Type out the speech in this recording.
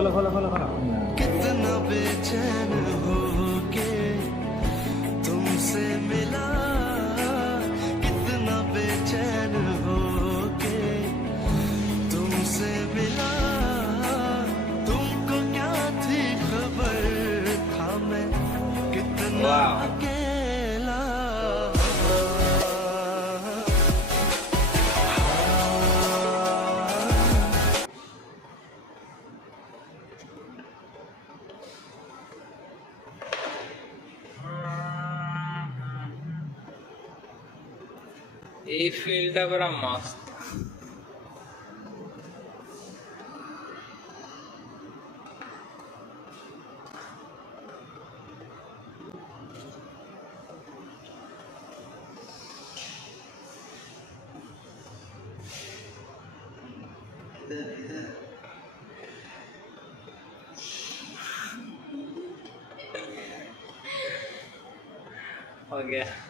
खोलो खोलो खोलो खोलो। कितना बेचैन हो के तुमसे मिला, कितना बेचैन हो के तुमसे मिला। तुमको क्या थी खबर, था मैं कितना अकेला। এই ফিলটা পুরা মস্ত। हो गया।